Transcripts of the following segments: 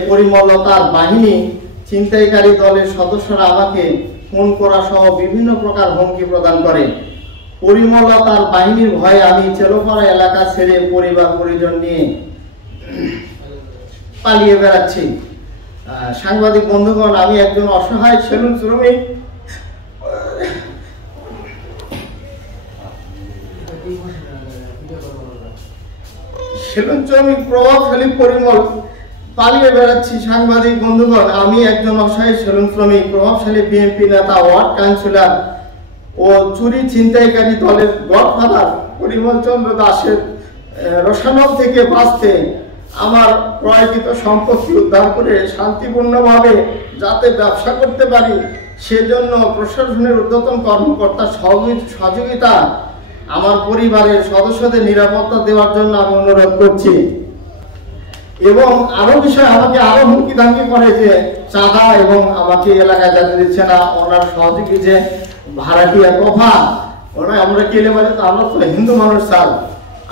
পরিমলতার বাহিনী ছিনতাইকারী দলের সদস্যরা আমাকে ফোন করা সহ বিভিন্ন প্রকার হুমকি প্রদান করে। পরিমলতার বাহিনীর ভয়ে আমি চেলোপাড়া এলাকা ছেড়ে পরিবার পরিজন নিয়ে পালিয়ে বেড়াচ্ছি। সাংবাদিক বন্ধুগণ, আমি একজন অসহায় সেলুন শ্রমিক। সেলুন শ্রমিক প্রভাবশালী পরিমল পালিয়ে বেড়াচ্ছি। সাংবাদিক বন্ধুগণ, আমি একজন অসহায় সেলুন শ্রমিক, প্রভাবশালী বিএনপি নেতা, ওয়ার্ড কাউন্সিলর ও চুরি ছিনতাইকারী দলের গডফাদার পরিমল চন্দ্র দাসের রসানল থেকে বাঁচতে আমার ক্রয়কৃত সম্পত্তি উদ্ধার করে শান্তিপূর্ণভাবে যাতে ব্যবসা করতে পারি, সেজন্য প্রশাসনের ঊর্ধ্বতন কর্মকর্তার সহযোগিতা আমার পরিবারের সদস্যদের নিরাপত্তা দেওয়ার জন্য আমি অনুরোধ করছি। এবং আরো বিষয়, আমাকে আরো হুমকি ধামকি করে যে চাঁদা এবং আমাকে এলাকায় যেতে দিচ্ছে না। ওনার সহযোগী যে ভাড়াটিয়া কফা, ওনার আমরা কেলে বলে, তো আমরা তো হিন্দু মানুষ স্যার,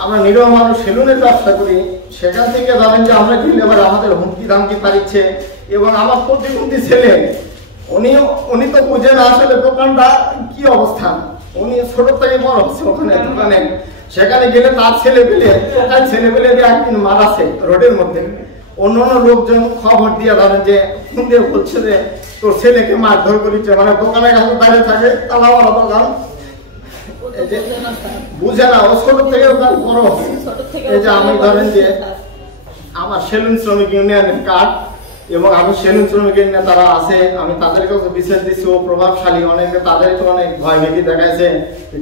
আমরা নিরহ মানুষ সেলুনের ব্যবসা করি, সেখান থেকে জানেন যে আমরা গেলে এবার আমাদের হুমকি ধামকি পারিচ্ছে। এবং আমার প্রতিবন্ধী ছেলে, উনি তো বুঝে না আসলে দোকানটা কি অবস্থান। উনি ছোট থেকে বড় হচ্ছে ওখানে দোকানে, সেখানে গেলে তার ছেলে পেলে একদিন মারাছে রোডের মধ্যে। অন্য লোকজন খবর দিয়ে ধরেন যে ফোন দিয়ে বলছে যে তোর ছেলেকে মারধর করেছে, মানে দোকানের কাছে দাঁড়িয়ে থাকে, তালা মারা দোকান বুঝে না, ও ছোট থেকে বড়। এই যে আমি ধরেন যে আমার সেলুন শ্রমিক ইউনিয়নের কার্ড এবং আমি সেলুন শ্রমিক ইউনিয়ন তারা আছে, আমি তাদের কাছে বিশেষ দিচ্ছি। ও প্রভাবশালী, অনেকে তাদেরকে অনেক ভয় ভীতি দেখাইছে,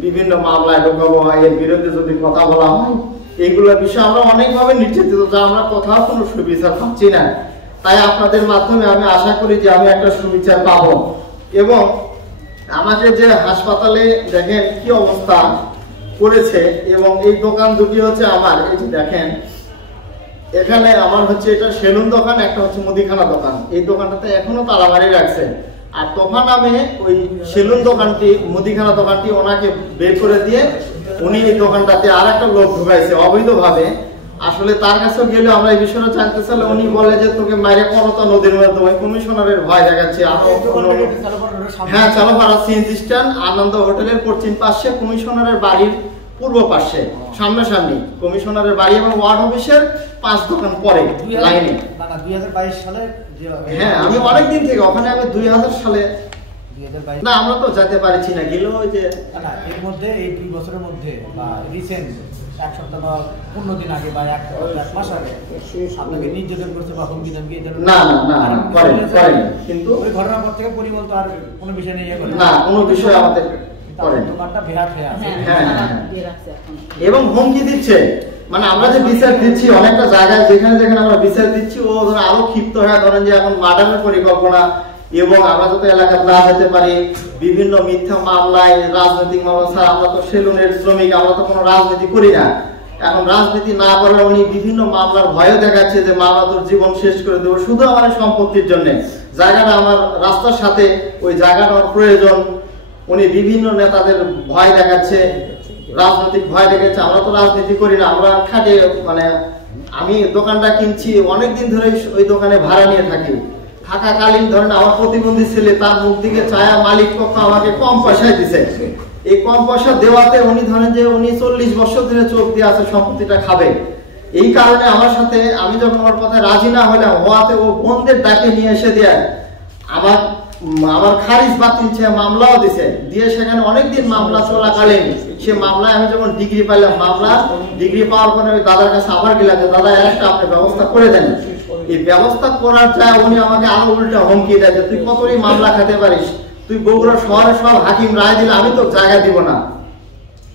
বিভিন্ন মামলায় ঢোকাবো, এর বিরুদ্ধে যদি কথা বলা হয়, এইগুলো বিষয়ে আমরা অনেকভাবে নির্যাতিত, যা আমরা কোথাও কোনো সুবিচার পাচ্ছি না। তাই আপনাদের মাধ্যমে আমি আশা করি যে আমি একটা সুবিচার পাবো। এবং আমাকে যে হাসপাতালে দেখেন কি অবস্থা করেছে, এবং এই দোকান দুটি হচ্ছে আমার, এই যে দেখেন এখানে আমার হচ্ছে এটা সেলুন দোকান, একটা হচ্ছে মুদিখানা দোকান। এই দোকানটাতে এখনো তালা মারি রাখছে। আর তোফা নামে ওই সেলুন দোকানটি, মুদিখানা দোকানটি ওনাকে বের করে দিয়ে উনি এই দোকানটাতে আর একটা লোক ঢুকাইছে অবৈধভাবে। আসলে তার কাছে গেলে আমরা এই বিষয়টা জানতে চাইলে উনি বলে যে তোকে মাইরে করতা নদীর মধ্যে, কমিশনারের ভয় দেখাচ্ছে। হ্যাঁ, চালোপাড়া সিএনজি স্ট্যান্ড, আনন্দ হোটেলের পশ্চিম পাশে, কমিশনারের বাড়ির পূর্ব পাশে সামনাসামনি কমিশনারের বাড়ি এবং ওয়ার্ড অফিসের 5 দোকান পরে লাইনে। 2022 সালে, হ্যাঁ আমি অনেকদিন থেকে ওখানে, আমি 2000 সালে না, আমরা তো যেতে পারছি না, গেল ওই যে এর মধ্যে এই 2 বছরের মধ্যে বা রিসেন্ট 1 সপ্তাহ বা 15 দিন আগে বা 1 মাস আগে আপনাকে নির্যাতন করছে বা হুমকি ধামকি? না না না, করেনি। কিন্তু ওই ঘটনার পর থেকে পরিমল তো আর কোনো বিষয় নিয়ে করে না, কোনো বিষয় আমাদের করেনি। দোকানটা বেহাত হয়ে আছে। হ্যাঁ, এবং হুমকি দিচ্ছে, মানে আমরা যে বিচার দিচ্ছি অনেকটা জায়গায়, যেখানে যেখানে আমরা বিচার দিচ্ছি, ও ধরেন আরো ক্ষিপ্ত হয়ে ধরেন যে এখন মার্ডারের পরিকল্পনা, এবং আমরা যত এলাকায় না যেতে পারি বিভিন্ন মিথ্যা মামলায়, রাজনৈতিক মামলা ছাড়া, আমরা তো সেলুনের শ্রমিক, আমরা তো কোনো রাজনীতি করি না। এখন রাজনীতি না করলে উনি বিভিন্ন মামলার ভয় দেখাচ্ছে যে মামলা তোর জীবন শেষ করে দেবো শুধু আমার সম্পত্তির জন্য। জায়গাটা আমার রাস্তার সাথে, ওই জায়গাটা প্রয়োজন। উনি বিভিন্ন নেতাদের ভয় দেখাচ্ছে, রাজনৈতিক ভয় দেখাচ্ছে। আমরা তো রাজনীতি করি না, আমরা খাটে, মানে আমি দোকানটা কিনছি অনেকদিন ধরে, ওই দোকানে ভাড়া নিয়ে থাকি। থাকাকালীন ধরেন আমার প্রতিবন্ধী ছেলে, তার মুখ দিকে ছায়া মালিক পক্ষ আমাকে কম পয়সায় দিছে। এই কম পয়সা দেওয়াতে উনি ধরেন যে উনি 40 বছর ধরে চোখ দিয়ে আছে সম্পত্তিটা খাবে। এই কারণে আমার সাথে, আমি যখন ওর কথায় রাজি না হলাম, হওয়াতে ও বন্ধের ডাকে নিয়ে এসে দেয় আমার খারিজ বাতিল মামলাও দিছে, দিয়ে সেখানে অনেকদিন মামলা চলাকালীন সে মামলায় আমি যখন ডিগ্রি পাইলাম, মামলা ডিগ্রি পাওয়ার পরে ওই দাদার কাছে আবার গেলাম যে দাদা একটা আপনি ব্যবস্থা করে দেন। এই ব্যবস্থা করার চায় উনি আমাকে আরো উল্টা হুমকি দেয় যে তুই কতই মামলা খেতে পারিস, তুই বগুড়া শহরে সব হাকিম রায় দিলে আমি তো জায়গা দিব না,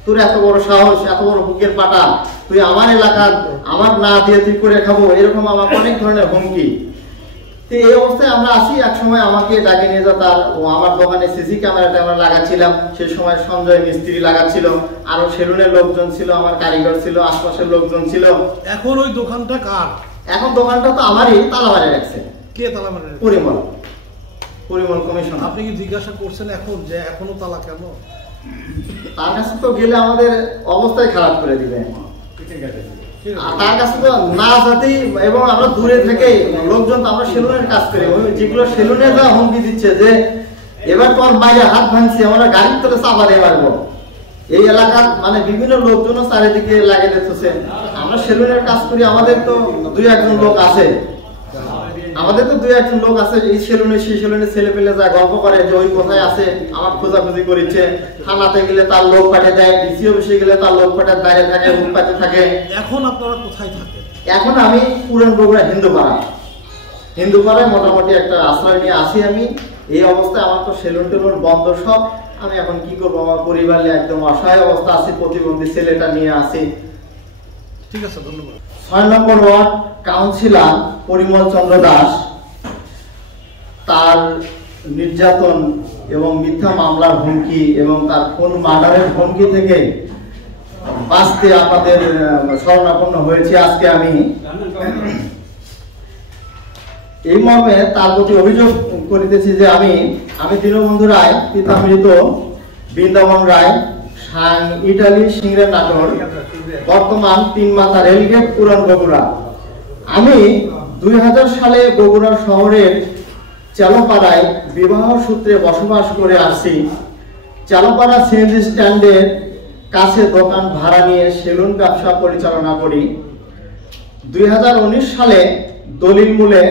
তোর এত বড় সাহস, এত বড় বুকের পাটা, তুই আমার এলাকার আমার না দিয়ে তুই করে খাবো, এরকম আমাকে অনেক ধরনের হুমকি। তো এই অবস্থায় আমরা আসি। এক সময় আমাকে ডাকে নিয়ে যা, তার আমার দোকানে সিসি ক্যামেরাটা আমরা লাগাচ্ছিলাম, সে সময় সঞ্জয় মিস্ত্রি লাগাচ্ছিল, আরো সেলুনের লোকজন ছিল, আমার কারিগর ছিল, আশপাশের লোকজন ছিল। এখন ওই দোকানটা কার? এখন দোকানটা তো আমারই, তালা মারি রাখছে। কে তালা মারি? পরিমল কমিশন। আপনি কি জিজ্ঞাসা করছেন এখন যে এখনো তালা কেন? তার কাছে তো গেলে আমাদের অবস্থাই খারাপ করে দিবে। তার কাছে তো না জাতি এবং আমরা দূরে থেকে লোকজন তো আমরা সেলুনের কাজ করি, যেগুলো সেলুনে যা হুমকি দিচ্ছে যে এবার তোমার বাইরে হাত ভাঙছি আমরা গাড়ির তলে চাপা দিয়ে মারবো, এই এলাকার মানে বিভিন্ন লোকজন চারিদিকে লাগিয়ে দিতেছে। আমরা সেলুনের কাজ করি, আমাদের তো দুই একজন লোক আছে, এই সেলুনে সেই সেলুনে ছেলে পেলে যা গল্প করে যে ওই কোথায় আছে, আমার খোঁজাখুঁজি করেছে, থানাতে গেলে তার লোক পাঠিয়ে দেয়, ডিসি অফিসে গেলে তার লোক পাঠিয়ে বাইরে থাকে, উৎপাতে থাকে। এখন আপনারা কোথায় থাকেন? এখন আমি পুরান বগুড়া হিন্দুপাড়ায় মোটামুটি একটা আশ্রয় নিয়ে আসি আমি। এই অবস্থায় আমার তো সেলুন টেলুন বন্ধ সব, আমি এখন কি করবো, আমার পরিবার নিয়ে একদম অসহায় অবস্থা আছি, প্রতিবন্ধী ছেলেটা নিয়ে আসি। ঠিক আছে, ধন্যবাদ। 6 নম্বর ওয়ার্ড কাউন্সিলর পরিমল চন্দ্র দাস, তার নির্যাতন এবং মিথ্যা মামলার হুমকি এবং তার খুন মার্ডারের হুমকি থেকে বাঁচতে আমাদের শরণাপন্ন হয়েছে আজকে আমি। এই মর্মে তার প্রতি অভিযোগ করিতেছি যে আমি দীনবন্ধু রায়, পিতা মৃত বৃন্দাবন রায়, ইটালি সিংড়ে নাটোর, বর্তমান 3 মাথা রেলগেট পুরান বগুড়া। আমি 2000 সালে বগুড়া শহরের চালপাড়ায় বিবাহ সূত্রে বসবাস করে আসছি। চালপাড়া সিএনজি স্ট্যান্ডের কাছে দোকান ভাড়া নিয়ে সেলুন ব্যবসা পরিচালনা করি। 2019 সালে দলিল মূলে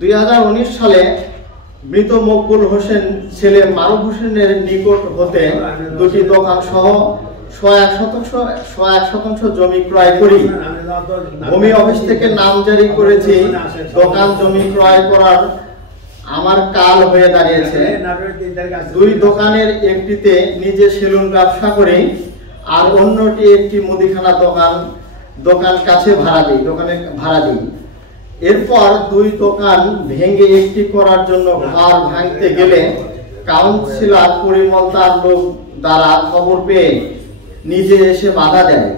2019 সালে মৃত মকবুল হোসেন ছেলে মারুফ হোসেনের নিকট হতে দুটি দোকান সহ 100 শতাংশ জমি ক্রয় করি। ভূমি অফিস থেকে নাম জারি করেছি। দোকান জমি ক্রয় করার আমার কাল হয়ে দাঁড়িয়েছে। 2 দোকানের একটিতে নিজে সেলুন ব্যবসা করি, আর অন্যটি একটি মুদিখানা দোকান কাছে দোকানে ভাড়া দিই। এরপর 2 দোকান ভেঙে একটি করার জন্য ঘর ভাঙতে গেলে কাউন্সিলর পরিমল তার লোক দ্বারা খবর পেয়ে নিজে এসে বাধা দেয়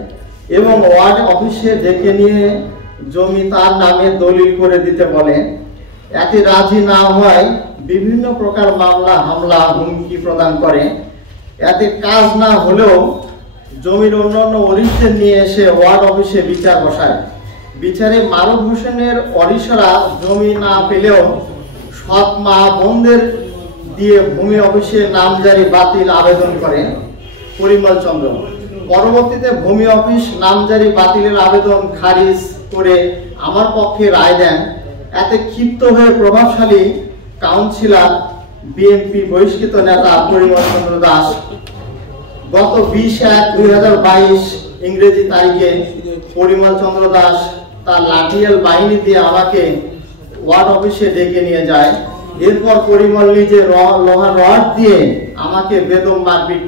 এবং ওয়ার্ড অফিসে ডেকে নিয়ে জমি তার নামে দলিল করে দিতে বলে। এতে রাজি না হয় বিভিন্ন প্রকার মামলা হামলা হুমকি প্রদান করে। এতে কাজ না হলেও জমির অন্যান্য ওরিশদের নিয়ে এসে ওয়ার্ড অফিসে বিচার বসায়। বিচারে মারুফ হোসেনের অরিশরা জমি না পেলেও সৎ মা বোনদের দিয়ে ভূমি অফিসে নামজারি বাতিল আবেদন করে পরিমল চন্দ্র। পরবর্তীতে ভূমি অফিস নামজারি বাতিলের আবেদন খারিজ করে আমার পক্ষে রায় দেন। এতে ক্ষিপ্ত হয়ে প্রভাবশালী কাউন্সিলর বিএনপি বহিষ্কৃত নেতা পরিমল চন্দ্র দাস গত 20/1/2022 ইংরেজি তারিখে পরিমল চন্দ্র দাস তার লাঠিয়াল বাহিনী দিয়ে আমাকে ওয়ার্ড অফিসে ডেকে নিয়ে যায়। এরপর পরিমল নিজে লোহার রড দিয়ে আমাকে বেদম মারপিট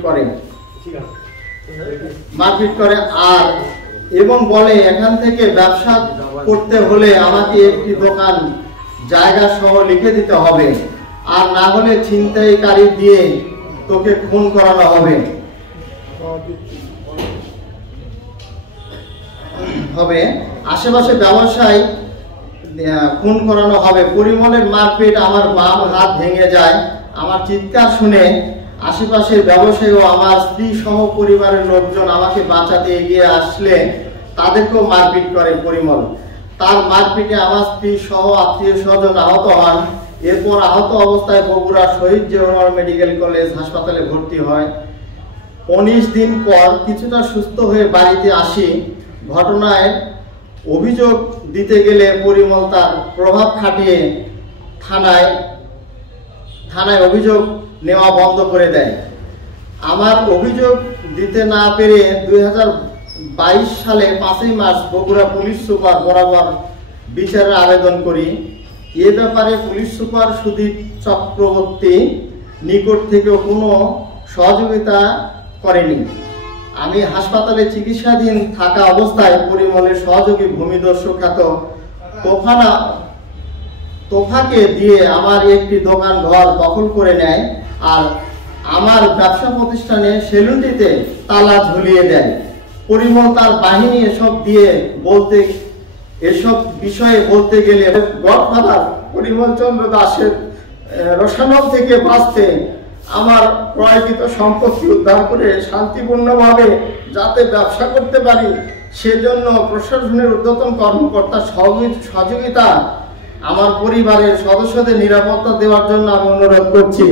করে আর এবং বলে এখান থেকে ব্যবসা করতে হলে আমাকে একটি দোকান জায়গা সহ লিখে দিতে হবে, আর না হলে ছিনতাইকারী দিয়ে তোকে খুন করানো হবে। আশেপাশে ব্যবসায় খুন করানো হবে। পরিমলের মারপিট আমার বাম হাত ভেঙে যায়। আমার চিৎকার শুনে আশেপাশের ব্যবসায়ী ও আমার স্ত্রী সহ পরিবারের লোকজন আমাকে বাঁচাতে এগিয়ে আসলে তাদেরকেও মারপিট করে পরিমল। তার মারপিটে আমার স্ত্রী সহ আত্মীয় স্বজন আহত হন। এরপর আহত অবস্থায় বগুড়া শহীদ জিয়াউর মেডিকেল কলেজ হাসপাতালে ভর্তি হয়। 19 দিন পর কিছুটা সুস্থ হয়ে বাড়িতে আসি। ঘটনায় অভিযোগ দিতে গেলে পরিমল তার প্রভাব খাটিয়ে থানায় অভিযোগ নেওয়া বন্ধ করে দেয়। আমার অভিযোগ দিতে না পেরে 2022 সালে 5 মার্চ বগুড়া পুলিশ সুপার বরাবর বিচারের আবেদন করি। এ ব্যাপারে পুলিশ সুপার সুদীপ চক্রবর্তী নিকট থেকেও কোনো সহযোগিতা করেনি। আমি হাসপাতালে চিকিৎসাধীন থাকা অবস্থায় পরিমলের সহযোগী ভূমিদস্যু খ্যাত তোফাকে দিয়ে আমার একটি দোকান ঘর দখল করে নেয় আর আমার ব্যবসা প্রতিষ্ঠানে সেলুনটিতে তালা ঝুলিয়ে দেয়। পরিমল তার বাহিনী এসব বিষয়ে বলতে গেলে গডফাদার পরিমল চন্দ্র দাসের রসানল থেকে বাঁচতে আমার ক্রয়কৃত সম্পত্তি উদ্ধার করে শান্তিপূর্ণভাবে যাতে ব্যবসা করতে পারি, সেজন্য প্রশাসনের ঊর্ধ্বতন কর্মকর্তার সহযোগিতা আমার পরিবারের সদস্যদের নিরাপত্তা দেওয়ার জন্য আমি অনুরোধ করছি।